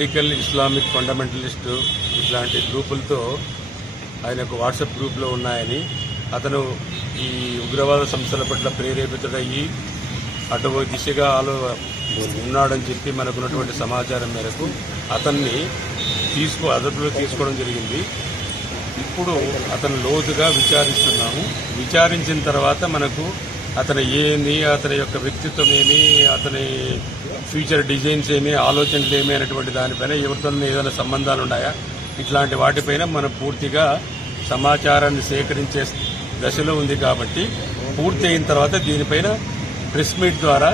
Radical Islamic fundamentalist ఇట్లాంటి గ్రూపులతో ఆయన ఒక వాట్సాప్ గ్రూప్లో ఉన్నాయని, అతను ఈ ఉగ్రవాద సంస్థల పట్ల ప్రేరేపితుడయ్యి అటు దిశగా ఉన్నాడని చెప్పి మనకున్నటువంటి సమాచారం మేరకు అతన్ని అదుపులో తీసుకోవడం జరిగింది. ఇప్పుడు అతను లోతుగా విచారిస్తున్నాము. విచారించిన తర్వాత మనకు అతని అతని యొక్క వ్యక్తిత్వం ఏమి, అతని ఫ్యూచర్ డిజైన్స్ ఏమి, ఆలోచనలు ఏమి అనేటువంటి దానిపైన ఎవరితో ఏదైనా సంబంధాలు ఉన్నాయా, ఇట్లాంటి వాటిపైన మనం పూర్తిగా సమాచారాన్ని సేకరించే దశలో ఉంది. కాబట్టి పూర్తి అయిన తర్వాత దీనిపైన ప్రెస్ మీట్ ద్వారా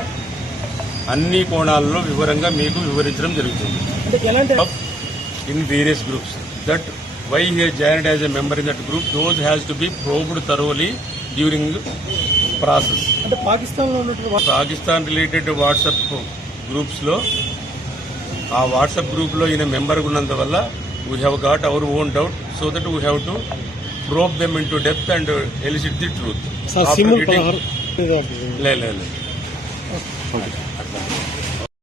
అన్ని కోణాలలో వివరంగా మీకు వివరించడం జరుగుతుంది. In various groups that why he has joined as a member in that group, those has to be probed thoroughly during process. అంటే పాకిస్తాన్ రిలేటెడ్ వాట్సాప్ గ్రూప్స్ లో ఆ వాట్సాప్ గ్రూప్ లో ఈయన మెంబర్ ఉన్నందువల్ల we have got our own doubt, so that we have to probe them into depth and elicit the truth. లేదు